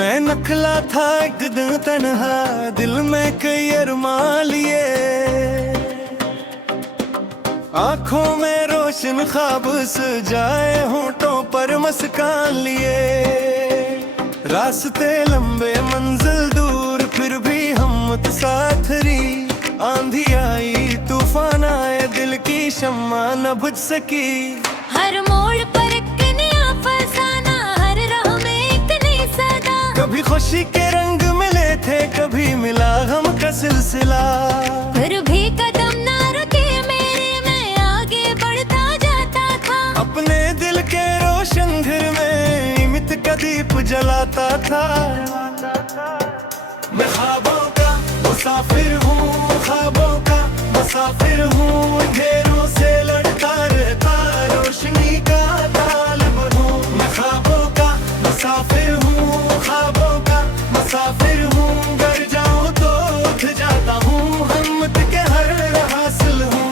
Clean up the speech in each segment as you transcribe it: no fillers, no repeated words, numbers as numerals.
मैं नखला था एक दिन तन्हा, दिल में कई अरमान लिए, आंखों में रोशन ख्वाब सजाए, होंठों पर मुस्कान लिए। रास्ते लंबे मंजिल दूर, फिर भी हम साथ रही। आंधी आई तूफान आए, दिल की शम्मा न बुझ सकी। हर मोड़ पर एक नया फसाना, हर राह में एक नई सदा। कभी खुशी के रंग मिले थे, कभी मिला गम का सिलसिला। फिर भी कदम ना रुके मेरे, मैं आगे बढ़ता जाता था। अपने दिल के रोशन घर में इमित का दीप जलाता था। मैं ख्वाबों का मुसाफिर हूँ, ख्वाबों का मुसाफिर हूँ, अंधेरों से लड़ता रहता, रोशनी का तालिब हूँ। मैं ख्वाबों का मुसाफिर हूँ, ख्वाबों का मुसाफिर हूँ, घर जाऊँ तो उठ जाता हूँ, हिम्मत के हर हासिल हूँ।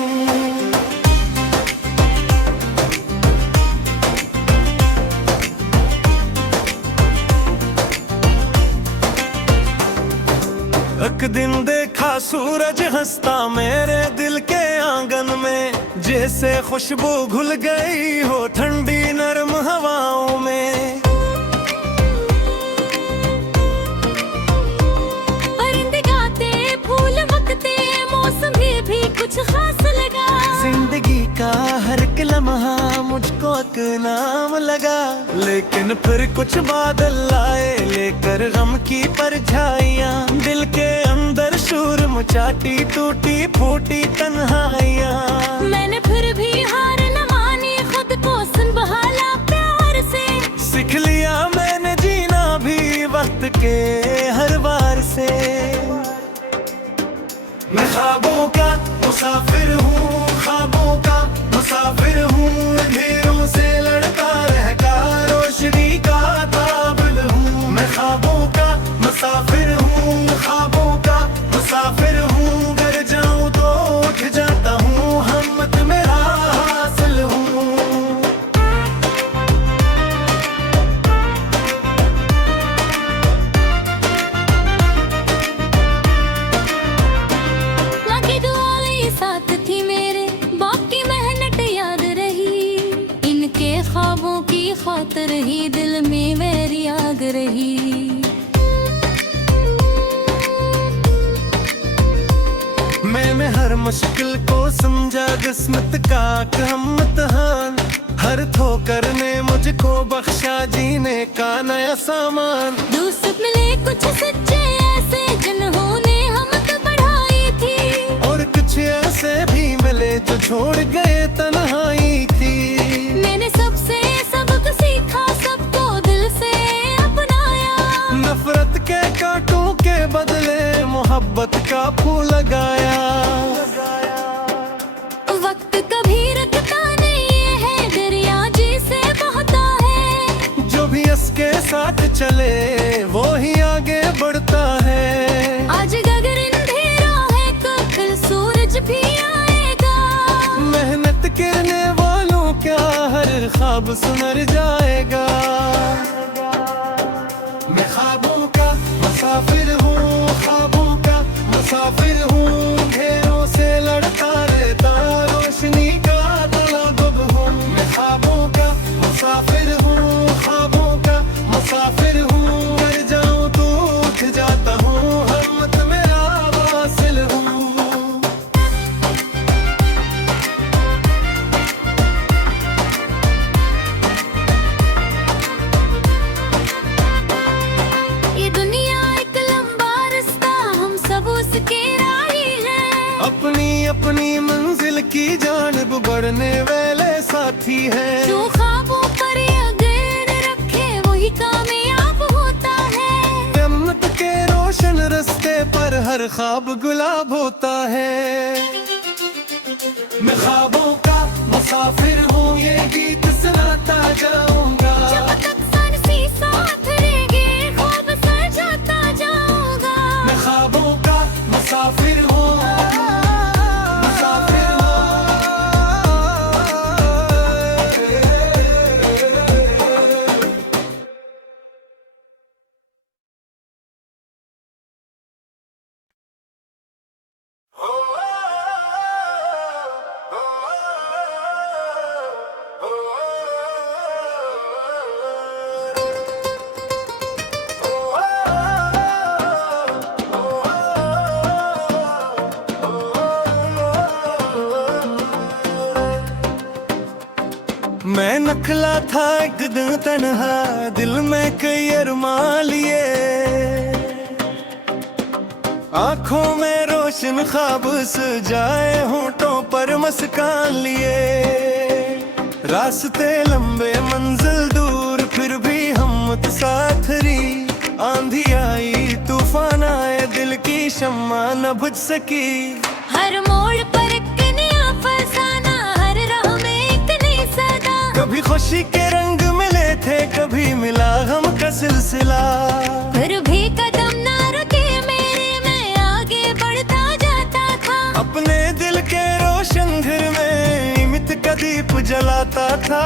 एक दिन देखा सूरज हंसता मेरे दिल के आंगन में, जैसे खुशबू घुल गई हो ठंडी नरम हवाओं में। परिंदे गाते, फूल महकते, मौसम भी कुछ खास लगा। जिंदगी का हर एक लम्हा मुझको एक नाम लगा। लेकिन फिर कुछ बादल आए, लेकर गम की परछाइयाँ। दिल के अंदर शूर मचाती, टूटी फूटी तन्हाइयाँ। मैंने फिर भी हार न मानी, खुद को संभाला प्यार से। सीख लिया मैंने जीना भी वक्त के हर बार से। मैं ख्वाबों का मुसाफिर हूँ, ख्वाबों का मुसाफिर हूँ, अंधेरों से लड़ता रहता, रोशनी का ताबिल हूँ। मैं ख्वाबों का मुसाफिर हूँ, ख्वाबों का मुसाफिर हूँ, घर जाऊँ तो उठ जाता हूँ, हिम्मत मेरा हासिल हूँ। बाकी दुआएं साथ थी मेरे, बाकी मेहनत याद रही। इनके ख्वाबों की खातिर ही दिल में मेरी आग रही। मैंने हर मुश्किल को समझा किस्मत का इम्तिहान, हर ठोकर ने मुझको बख्शा जीने का नया सामान। दोस्त मिले कुछ सच्चे ऐसे, जिन्होंने हिम्मत बढ़ाई थी। और कुछ ऐसे भी मिले जो छोड़ गए तन्हाई थी। मैंने सबसे सबक सीखा, सबको दिल से अपनाया। नफरत के कांटों के बदले मोहब्बत का फूल लगाया। वक्त कभी रुकता नहीं है, दरिया जी से बहता है। जो भी इसके साथ चले वो ही आगे बढ़ता है। आज गगन अंधेरा है, कल सूरज भी आएगा। मेहनत करने वालों क्या हर ख्वाब सुनर जाएगा। मैं ख्वाबों का मुसाफिर हूँ, ख्वाबों का मुसाफिर हूँ, अंधेरों से लड़ता रहता, रोशनी का तलब हूँ। मैं ख्वाबों का मुसाफिर हूँ, ख्वाबों का मुसाफिर हूँ, घर जाऊँ तो उठ जाता हूँ, हिम्मत मेरा हासिल हूँ। ये दुनिया एक लंबा रास्ता, हम सब उसके राही हैं। अपनी अपनी मंजिल की जानिब बढ़ने वाले साथी हैं। जो ख्वाबों पर यकीन रखे वही कामयाब होता है। जन्नत के रोशन रास्ते पर हर ख्वाब गुलाब होता है। मैं ख्वाबों का मुसाफिर हूँ, ये गीत सुनाता जाऊंगा। जब तक सन साथ रहेंगे, ख्वाब सजाता जाऊंगा। मैं ख्वाबों का मुसाफिर हूँ। मैं नखला था एक दिन तन्हा, दिल में कई अरमान लिए, आंखों में रोशन ख्वाब सजाए, होंठों पर मुस्कान लिए। रास्ते लंबे मंजिल दूर, फिर भी हम साथ रही। आंधी आई तूफान आए, दिल की शम्मा न बुझ सकी। हर मोड़ पर एक नया फसाना, हर राह में एक नई सदा। कभी खुशी के रंग मिले थे, कभी मिला गम का सिलसिला। फिर भी कदम ना रुके मेरे, मैं आगे बढ़ता जाता था। अपने दिल के रोशन घर में इमित का दीप जलाता था।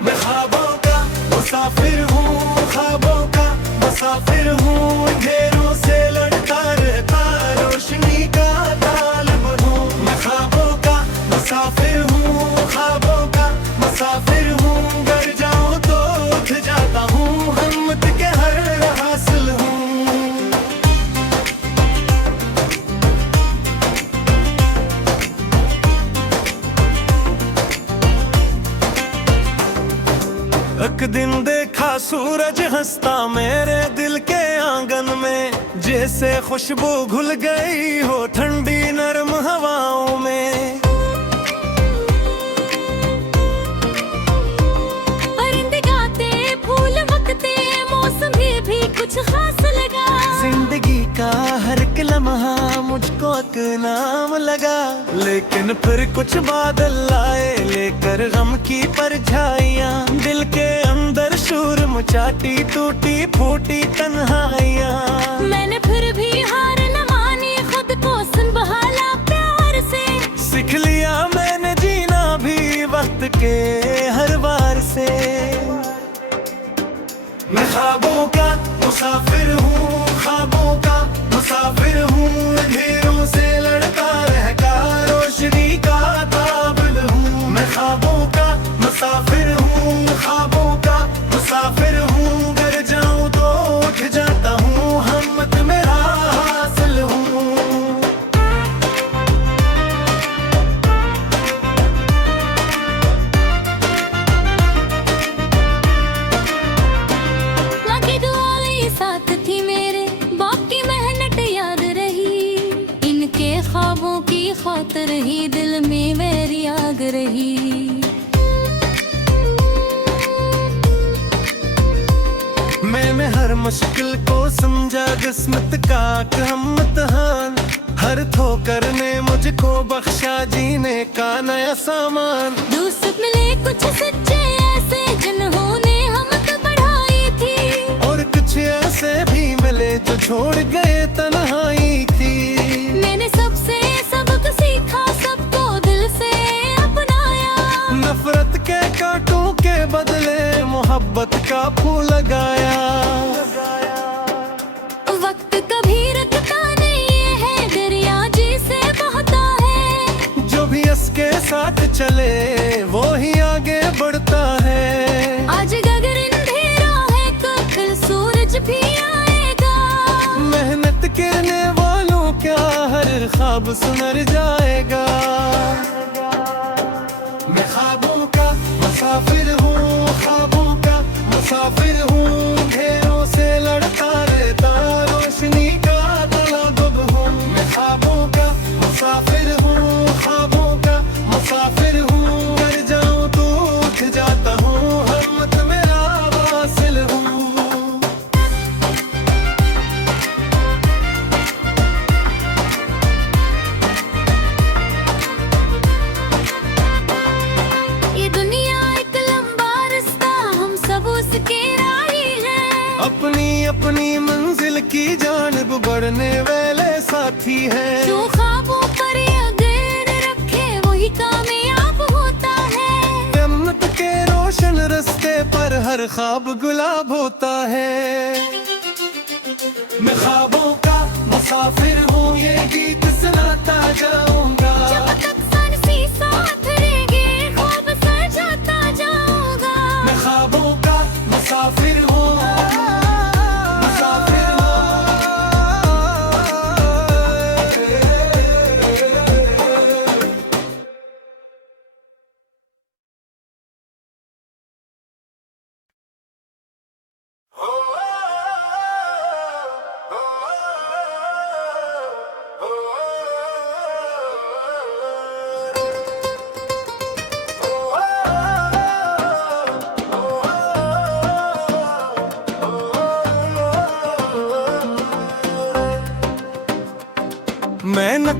मैं ख्वाबों का मुसाफिर हूँ, ख्वाबों का मुसाफिर हूँ, अंधेरों से लड़ता रहता, रोशनी का तालिब हूँ। मैं ख्वाबों का मुसाफिर हूँ, ख्वाबों का मुसाफिर हूँ, घर जाऊँ तो उठ जाता हूँ, हिम्मत के हर हासिल हूँ। एक दिन देखा सूरज हंसता मेरे दिल के आंगन में, जैसे खुशबू घुल गई हो ठंडी नरम हवाओं में। परिंदे गाते, फूल महकते, मौसम भी कुछ खास लगा। जिंदगी का हर एक लम्हा मुझको एक नाम लगा। लेकिन फिर कुछ बादल आए, लेकर गम की परछाइयाँ। दिल के अंदर शूर मचाती, टूटी फूटी तन्हाइयाँ। मैंने फिर भी हार न मानी, खुद को संभाला प्यार से। सीख लिया मैंने जीना भी वक्त के हर बार से। मैं ख्वाबों का मुसाफिर हूँ, ख्वाबों का मुसाफिर हूँ, अंधेरों से लड़ता रहता, रोशनी का ताबिल हूँ। मैं ख्वाबों का मुसाफिर हूँ, ख्वाबों का मुसाफिर हूँ, घर जाऊँ तो उठ जाता हूँ, हिम्मत मेरा हासिल हूँ। माँ की दुआएं साथ थी मेरे, बाप की मेहनत याद रही। इनके ख्वाबों की खातिर ही दिल में मेरी आग रही। मैंने हर मुश्किल को समझा किस्मत का इम्तिहान। हर ठोकर ने मुझको बख्शा जीने का नया सामान। दोस्त मिले कुछ सच्चे ऐसे, जिन्होंने हमको बढ़ाई थी। और कुछ ऐसे भी मिले जो छोड़ गए तन्हाई थी। मैंने सबसे सबक सीखा, सबको दिल से अपनाया। नफरत के कांटों के बदले मोहब्बत का फूल लगाया। वक्त कभी रुकता नहीं है, दरिया जी से बहता है। जो भी इसके साथ चले वो ही आगे बढ़ता है। आज गगन अंधेरा है, कल सूरज भी आएगा। मेहनत करने वालों क्या हर ख्वाब सुनर जाएगा। मैं ख्वाबों का मुसाफिर हूँ, ख्वाबों का मुसाफिर हूँ, अंधेरों से लड़ता रहता, रोशनी का तलब हूँ। मैं ख्वाबों का मुसाफिर हूँ, ख्वाबों का मुसाफिर हूँ, घर जाऊँ तो उठ जाता हूँ, हिम्मत मेरा हासिल हूँ। ये दुनिया एक लंबा रास्ता, हम सब उसके राही हैं। अपनी अपनी मंजिल की जानिब बढ़ने वाले साथी हैं। जो ख्वाबों पर यकीन रखे वही कामयाब होता है। जन्नत के रोशन रास्ते पर हर ख्वाब गुलाब होता है। मैं ख्वाबों का मुसाफिर हूँ, ये गीत सुनाता जाऊंगा। जब तक सन साथ रहेंगे, ख्वाब सजाता जाऊंगा। मैं ख्वाबों का मुसाफिर हूँ।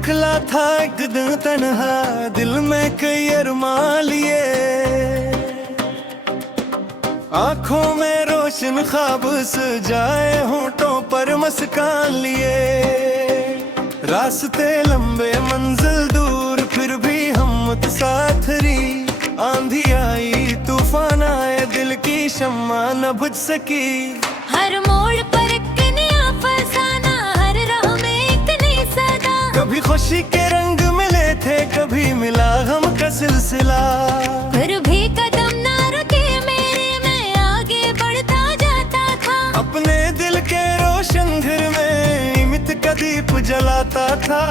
निकला था एक दिन तन्हा, दिल में कई अरमान लिए, आंखों में रोशन ख्वाब सजाए, होंठों पर मुस्कान लिए। रास्ते लंबे मंजिल दूर, फिर भी हम साथ रही। आंधी आई तूफान आए, दिल की शम्मा न बुझ सकी। हर मोड़ पर एक नया फसाना, हर राह में एक नई सदा। कभी खुशी के रंग मिले थे, कभी मिला गम का सिलसिला। फिर भी कदम ना रुके मेरे, मैं आगे बढ़ता जाता था। अपने दिल के रोशन घर में इमित का दीप जलाता था।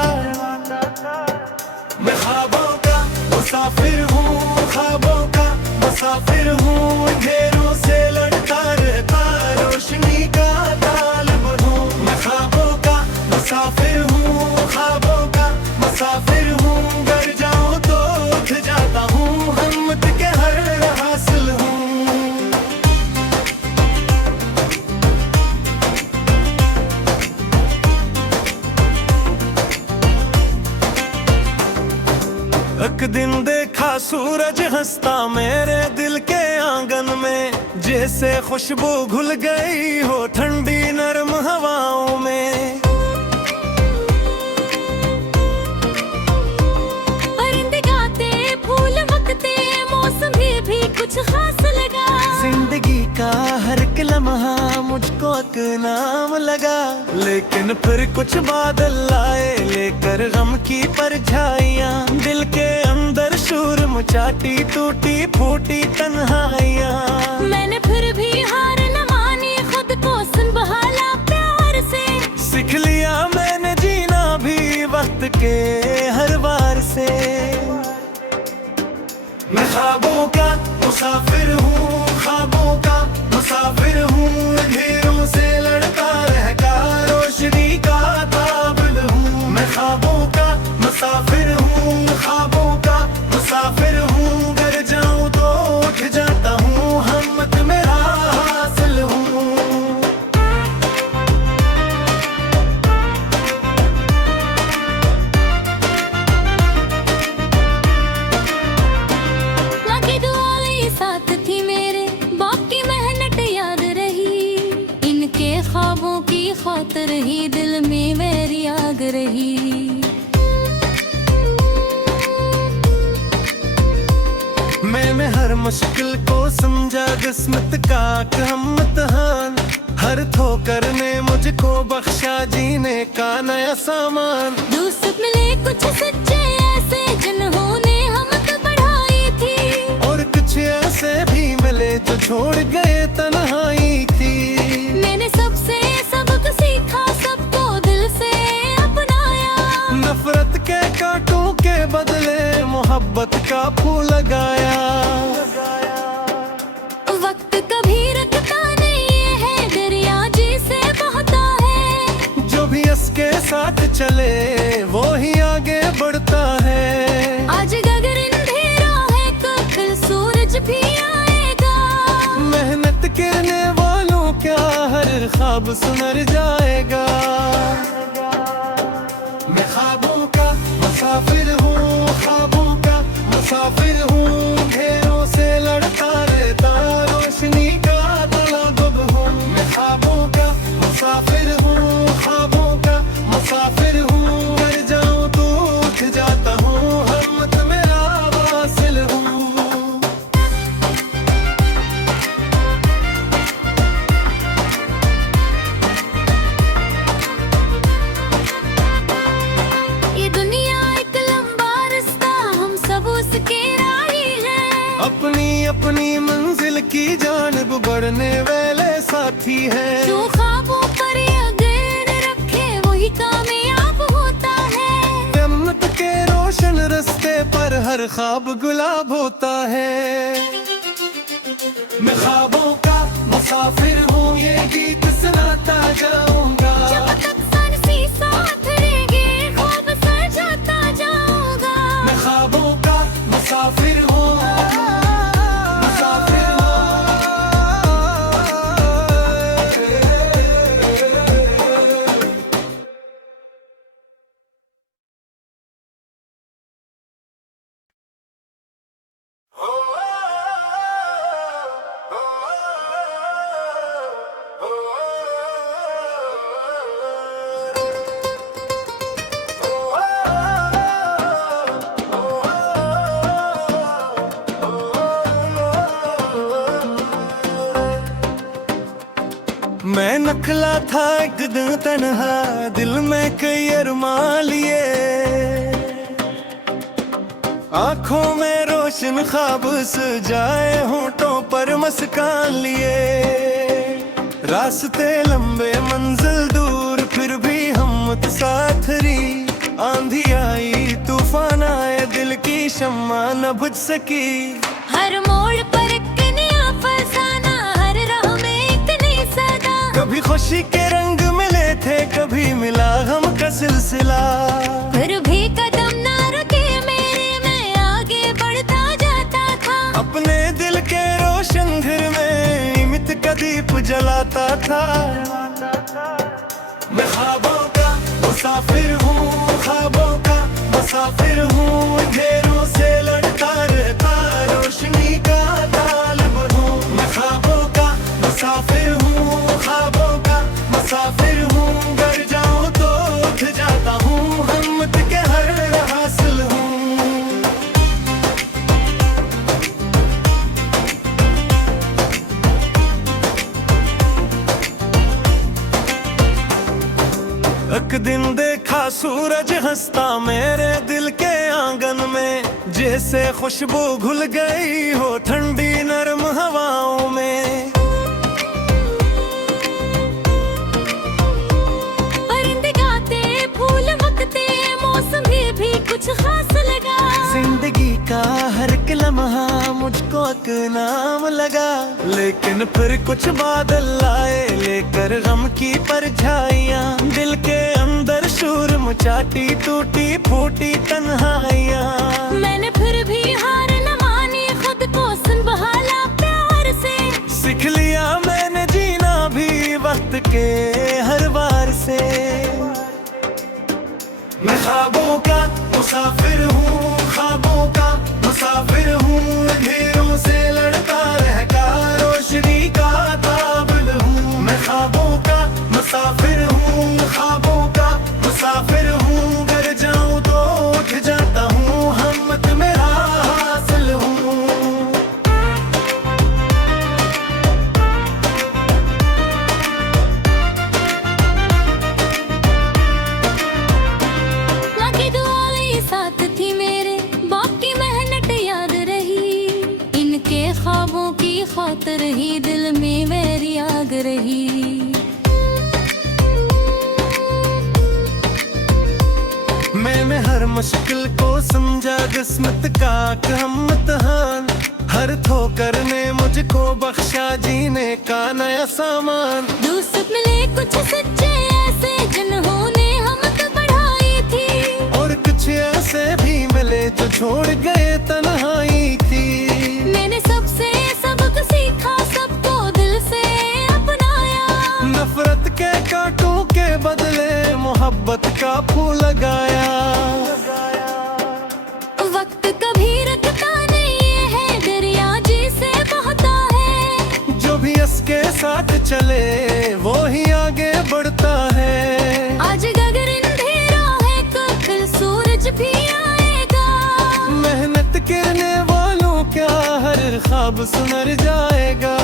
मैं ख्वाबों का मुसाफिर हूँ, ख्वाबों का मुसाफिर हूँ, अंधेरों से लड़ता रहता, रोशनी का तालिब हूँ। मैं ख्वाबों का मुसाफिर हूँ, ख्वाबों का मुसाफिर हूँ, घर जाऊँ तो उठ जाता हूँ, हिम्मत के हर हासिल हूँ। एक दिन देखा सूरज हंसता मेरे दिल के आंगन में, जैसे खुशबू घुल गई हो ठंडी नरम हवाओं में। परिंदे गाते, फूल महकते, मौसम भी कुछ खास लगा। जिंदगी का हर एक लम्हा मुझको एक नाम लगा। लेकिन फिर कुछ बादल आए, लेकर गम की परछाइयाँ। दिल के अंदर शूर मचाती, टूटी फूटी तन्हाइयाँ। मैंने फिर भी हार न मानी, खुद को संभाला प्यार से। सीख लिया मैंने जीना भी वक्त के हर बार से। मैं ख्वाबों का मुसाफिर हूँ, ख्वाबों का मुसाफिर हूँ, अंधेरों से लड़ता रहता, रोशनी का ताबिल हूँ। मैं ख्वाबों का मुसाफिर हूँ, ख्वाबों का मुसाफिर हूँ, घर जाऊँ तो उठ जाता हूँ, हिम्मत मेरा हासिल हूँ। माँ की दुआएं साथ थी मेरे, बाप की मेहनत याद रही। इनके ख्वाबों की खातिर ही दिल में मेरी आग रही। मैंने हर मुश्किल को समझा किस्मत का इम्तिहान। हर ठोकर ने मुझको बख्शा जीने का नया सामान। दोस्त मिले कुछ सच्चे ऐसे, जिन्होंने हमको बढ़ाई थी। और कुछ ऐसे भी मिले जो छोड़ गए तन्हाई थी। मैंने सबसे सबक सीखा, सबको दिल से अपनाया। नफरत के कांटों के बदले मोहब्बत का फूल लगाया। वक्त कभी रुकता नहीं है, दरिया जी से बहता है। जो भी इसके साथ चले वो ही आगे बढ़ता है। आज गगन अंधेरा है, कल सूरज भी आएगा। मेहनत करने वालों क्या हर ख्वाब सुनर जाएगा। मैं ख्वाबों का मुसाफिर हूँ, ख्वाबों का मुसाफिर हूँ, अंधेरों से लड़ता रहता, रोशनी का तलब हूँ। मैं ख्वाबों का मुसाफिर हूँ, ख्वाबों का मुसाफिर हूँ, घर जाऊँ तो उठ जाता हूँ, हिम्मत मेरा हासिल हूँ। ये दुनिया एक लंबा रास्ता, हम सब उसके राही हैं। अपनी अपनी मंजिल की जानिब बढ़ने वाले साथी हैं। जो ख्वाबों पर यकीन रखे वही कामयाब होता है। जन्नत के रोशन रास्ते पर हर ख्वाब गुलाब होता है। मैं ख्वाबों का मुसाफिर हूँ, ये गीत सुनाता जाऊंगा। जब तक सांसें साथ रहेंगे, ख्वाब सजाता जाऊंगा। मैं ख्वाबों का मुसाफिर हूँ। निकला था एक दिन तन्हा, दिल में कई अरमान लिए, आंखों में रोशन ख्वाब सजाए, होंठों पर मुस्कान लिए। रास्ते लंबे मंजिल दूर, फिर भी हिम्मत साथ रही। आंधी आई तूफान आए, दिल की शम्मा न बुझ सकी। हर मोड़ पर एक नया फसाना, हर राह में एक नई सदा। कभी खुशी के रंग मिले थे, कभी मिला गम का सिलसिला। फिर भी कदम ना रुके मेरे, मैं आगे बढ़ता जाता था। अपने दिल के रोशन घर में इमित का दीप जलाता था। मैं ख्वाबों का मुसाफिर हूँ, ख्वाबों का मुसाफिर हूँ, अंधेरों से लड़ता रहता, रोशनी का तालिब हूँ। मैं ख्वाबों का मुसाफिर हूँ, ख्वाबों का मुसाफिर हूँ, घर जाऊँ तो उठ जाता हूँ, हिम्मत के हर हासिल हूँ। एक दिन देखा सूरज हंसता मेरे दिल के आंगन में, जैसे खुशबू घुल गई हो ठंडी नरम हवाओं में। परिंदे गाते, फूल महकते, मौसम ये भी कुछ खास लगा। जिंदगी का हर एक लम्हा मुझको एक नाम लगा। लेकिन फिर कुछ बादल आए, लेकर गम की परछाइयाँ। दिल के अंदर शूर मचाती, टूटी फूटी तन्हाइयाँ। मैंने फिर भी हार न मानी, खुद को संभाला प्यार से। सीख लिया मैंने जीना भी वक्त के हर बार से। मैं ख्वाबों का मुसाफिर हूँ, ख्वाबों का मुसाफिर हूँ, अंधेरों से लड़ता रहता, रोशनी का ताबिल हूँ। मैं ख्वाबों का मुसाफिर हूँ, ख्वाबों का मुसाफिर हूँ, घर जाऊँ तो उठ जाता हूँ, हिम्मत मेरा हासिल हूँ। माँ की दुआएं साथ थी मेरे, बाप की मेहनत याद रही। इनके ख्वाबों की खातिर ही दिल में मेरी आग रही। मैंने हर मुश्किल को समझा किस्मत का इम्तिहान। हर ठोकर ने मुझको बख्शा जीने का नया सामान। दोस्त मिले कुछ सच्चे ऐसे, जिन्होंने हिम्मत बढ़ाई थी। और कुछ ऐसे भी मिले जो छोड़ गए तन्हाई थी। मैंने सबसे सबक सीखा, सबको दिल से अपनाया। नफरत के कांटों के बदले मोहब्बत का फूल लगाया। वक्त कभी रुकता नहीं है, दरिया जी से बहता है। जो भी इसके साथ चले वो ही आगे बढ़ता है। आज गगन अंधेरा है, कल सूरज भी आएगा। मेहनत करने वालों क्या हर ख्वाब सुनर जाएगा।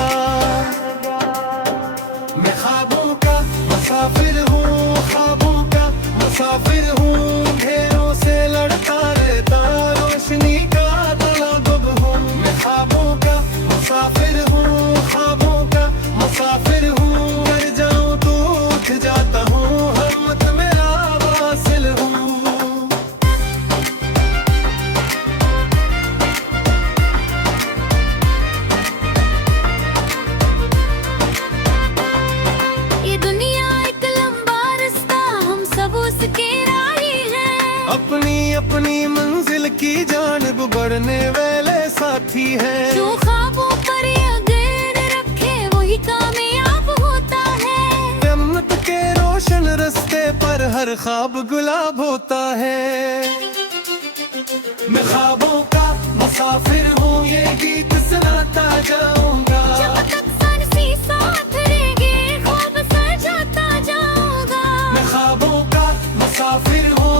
मैं ख्वाबों का मुसाफिर हूँ, ख्वाबों का मुसाफिर हूँ, अंधेरों से लड़ता रहता, रोशनी का तलब हूँ। मैं ख्वाबों का मुसाफिर हूँ, ख्वाबों का मुसाफिर हूँ, घर जाऊँ तो उठ जाता हूँ, हिम्मत मेरा हासिल हूँ। ये दुनिया एक लंबा रास्ता, हम सब उसके राही हैं। अपनी अपनी मंजिल की जानिब बढ़ने वाले साथी हैं। जो ख्वाबों पर यकीन रखे वही कामयाब होता है। जन्नत के रोशन रास्ते पर हर ख्वाब गुलाब होता है। मैं ख्वाबों का मुसाफिर हूँ, ये गीत सुनाता जाऊंगा। जब तक सांसें साथ रहेंगे, ख्वाब सजाता जाऊंगा। मैं ख्वाबों का मुसाफिर हूँ,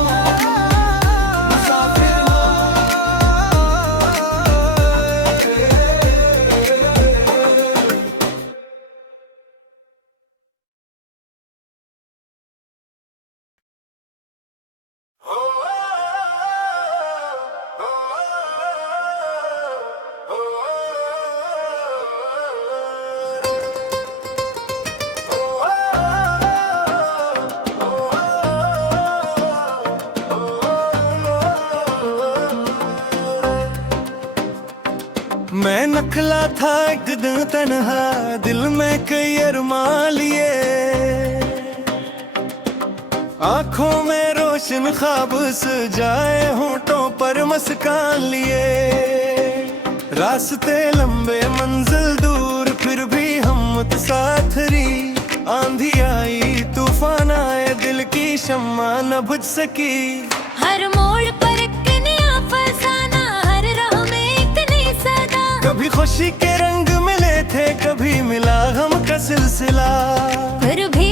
मैं नखला था एक दिन तन्हा, दिल में कई अरमान लिए, आंखों में रोशन ख्वाब सजाए, होंठों पर मुस्कान लिए। रास्ते लंबे मंजिल दूर, फिर भी हम साथ रही। आंधी आई तूफान आए, दिल की शम्मा न बुझ सकी। हर मोड़ पर एक नया फसाना, हर राह में एक नई सदा। कभी खुशी के रंग मिले थे, कभी मिला गम का सिलसिला। फिर भी